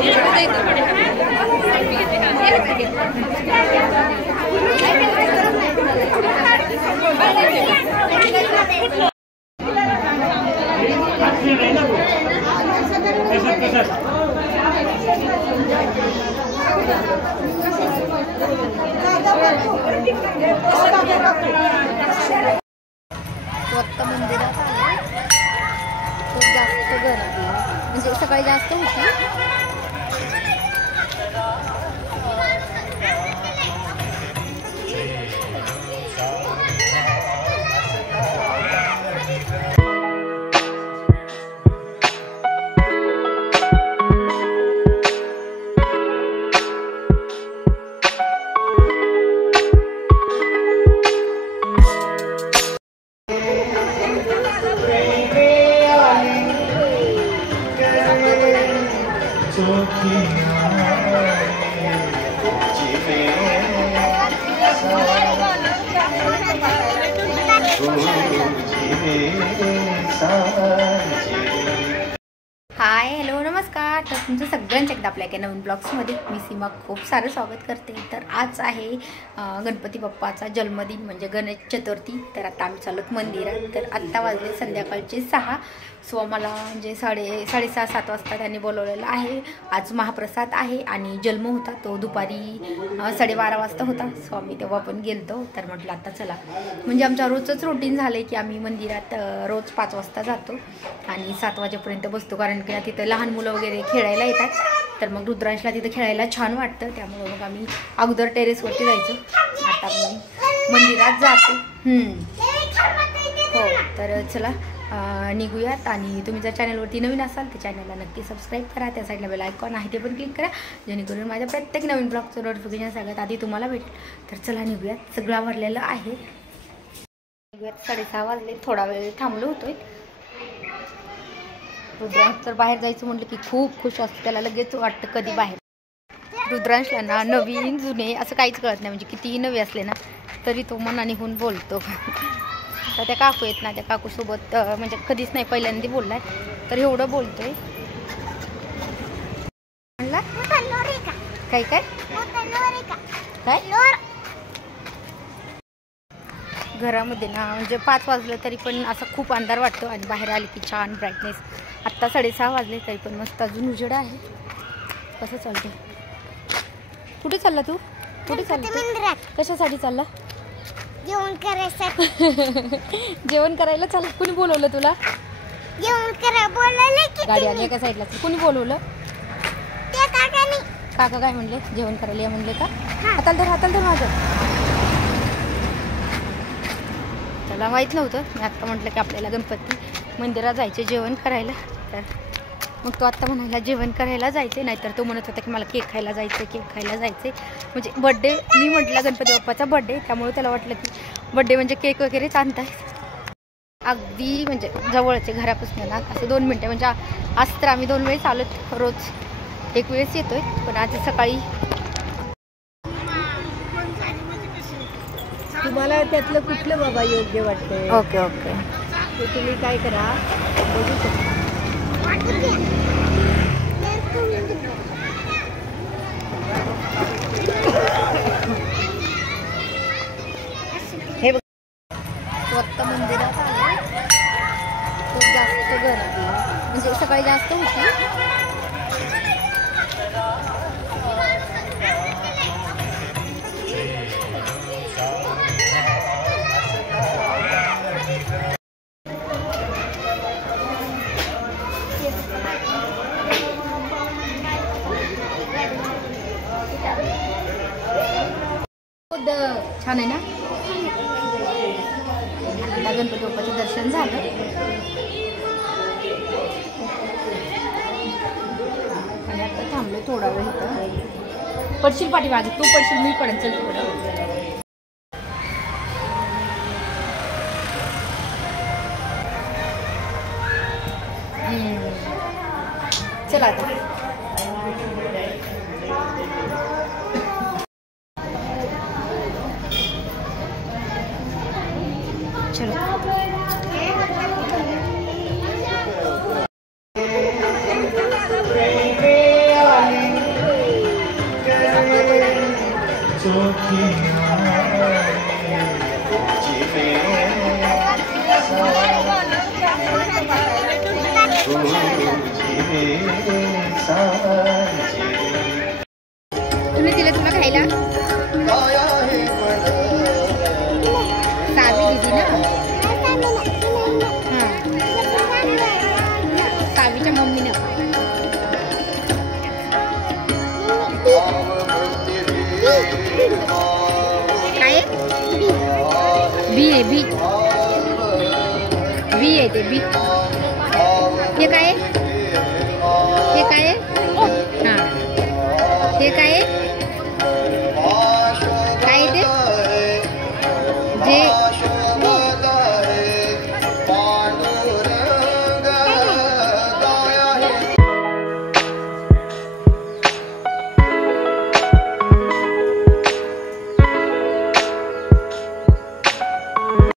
स्वतः मंदिरात आले खूप जास्त गर्दी म्हणजे सकाळी जास्त होती. हाय हॅलो नमस्कार. तर तुमचं सगळ्यांचं एकदा आपल्या एका नवीन ब्लॉग्समध्ये मी सीमा खूप सारं स्वागत करते. तर आज आहे गणपती बाप्पाचा जन्मदिन म्हणजे गणेश चतुर्थी. तर आता आम्ही चालत मंदिरात. तर आत्ता वाजले संध्याकाळचे 6. सो आम्हाला म्हणजे 6:30-7 वाजता त्यांनी बोलवलेलं आहे. आज महाप्रसाद आहे आणि जन्म होता तो दुपारी 12:30 वाजता होता. सो आम्ही तेव्हा पण गेलतो. तर म्हटलं आता चला म्हणजे आमचा रोजच रुटीन झालं आहे की आम्ही मंदिरात रोज 5 वाजता जातो आणि 7 वाजेपर्यंत बसतो. कारण की तिथं लहान मुलं वगैरे खेळायला येतात. तर मग रुद्रांशला तिथं खेळायला छान वाटतं. त्यामुळे मग आम्ही अगोदर टेरेसवरती जायचो. आता मी मंदिरात जाते. हो तर चला निघूयात. आणि तुम्ही जर चॅनलवरती नवीन असाल तर चॅनलला नक्की सबस्क्राईब करा. त्या साईडला बेल आयकॉन आहे ते पण क्लिक करा जेणेकरून माझ्या प्रत्येक नवीन ब्लॉगचं नोटिफिकेशन सगळ्यात आधी तुम्हाला भेटेल. तर चला निघूयात. सगळं आवरलेलं आहे. निघूयात. 6:30 वाजले. थोडा वेळ थांबलो होतोय. रुद्रांश तर बाहेर जायचं म्हटलं की खूप खुश असतं. त्याला लगेच वाटतं कधी बाहेर. रुद्रांशला ना नवीन जुने असं काहीच कळत नाही. म्हणजे कितीही नवे असले ना तरी तो मनाने होऊन बोलतो. तर त्या काकू आहेत ना त्या काकूसोबत म्हणजे कधीच नाही पहिल्यांदा बोललाय तर एवढं बोलतोय. म्हणला काय काय काय घरामध्ये ना म्हणजे 5 वाजलं तरी पण असं खूप अंधार वाटतो आणि बाहेर आली की छान ब्राईटनेस. आत्ता 6:30 वाजले तरी पण मस्त अजून उजेड आहे. कसं चालतं? कुठे चालला तू? कुठे चालला? कशासाठी चालला? जेवण करायचं. जेवण करायला चाल. कुणी बोलवलं तुला? जेवण करा बोलवलं की गाडी आली एका साईडला. कुणी बोलवलं? त्या काकांनी. काका काय म्हणले? जेवण करायला या म्हणले का? हाताला धर माझं. त्याला माहीत नव्हतं. मी आत्ता म्हटलं की आपल्याला गणपती मंदिरात जायचे जेवण करायला. तर मग तो आत्ता म्हणायला जेवण करायला जायचे. नाहीतर तो म्हणत होता की मला केक खायला जायचे. म्हणजे बड्डे मी म्हटलं गणपती बाप्पाचा बड्डे त्यामुळे त्याला वाटलं की बड्डे म्हणजे केक वगैरेच आणताय. अगदी म्हणजे जवळचे घरापासून ना असं 2 मिनटं. म्हणजे आज तर आम्ही 2 वेळेस आलोत. रोज एक वेळेस येतोय पण आज सकाळी. तुम्हाला त्यातलं कुठलं बाबा योग्य वाटतंय? ओके ते तुम्ही काय करा बघू शकता. हे स्वतः मंदिरात आले खूप जास्त गर्दी म्हणजे सकाळी जास्त होती. छान आहे ना. आता गणपती बाप्पाचं दर्शन झालं. आणि आता थांबलो थोडा वेळ इथं. पडशील पाठीमागे. तू पडशील मी पडेल. चल थोडं. चला आता तुम्ही दिले तुला खायला सावी दिदी ना हां सावीच्या मम्मीनं काय बी आहे बी बी आहे ते बी हे काय हे काय